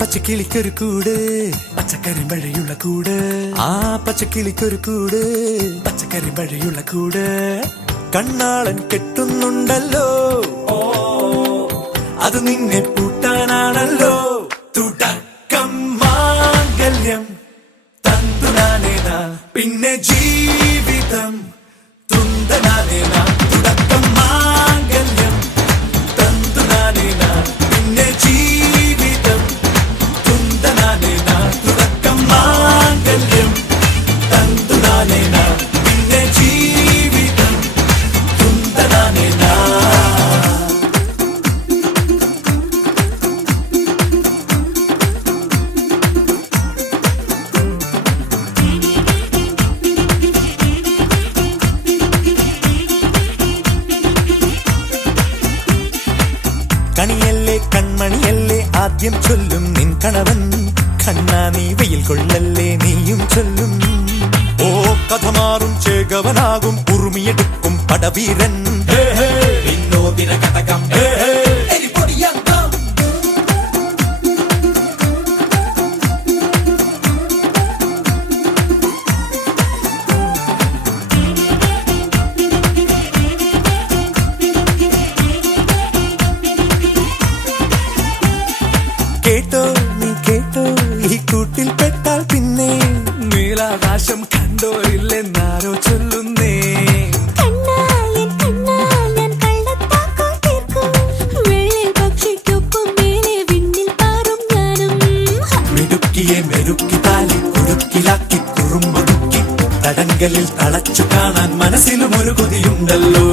പച്ചക്കിളിക്കൊരു കൂട് പച്ചക്കറി മഴയുള്ള കൂട് ആ പച്ചക്കിളിക്കൊരു കൂട് പച്ചക്കറി മഴയുള്ള കൂട് കണ്ണാളൻ കെട്ടുന്നുണ്ടല്ലോ അത് നിന്നെ പൂട്ടാനാണല്ലോ തുടക്കം മാംഗല്യം തന്തുനാനേന പിന്നെ ജീവിതം തുന്തനാനേന തുടക്കം മാംഗല്യം തന്തുനാനേന പിന്നെ ജീവിതം തുന്തനാനേന തുടക്കം മാംഗല്യം തന്തുനാനേന പിന്നെ ജീവിതം തുന്തനാനേന. കണിയല്ലേ കൺമണിയല്ലേ ആദ്യം ചൊല്ലും നിൻ കണവൻ കണ്ണാ നീ വെയിൽ കൊള്ളല്ലേ നീയും ചൊല്ലും ഓ കഥ മാറും ചേകവനാകും ഉറുമിയെടുക്കും പടവീരൻ വിനോദിന കഥകം കേട്ടോ നീ കേട്ടോ ഈ കൂട്ടിൽ പെട്ടാൽ പിന്നെ നീലാകാശം കണ്ടോ ഇല്ലെന്നാരോ ചൊല്ലുന്നേ മിടുക്കിയെ മെരുക്കി താലി കുരുക്കിലാക്കി കുറുമ്പൊതുക്കി തടങ്കലിൽ തളച്ചു കാണാൻ മനസ്സിലും ഒരു കൊതിയുണ്ടല്ലോ.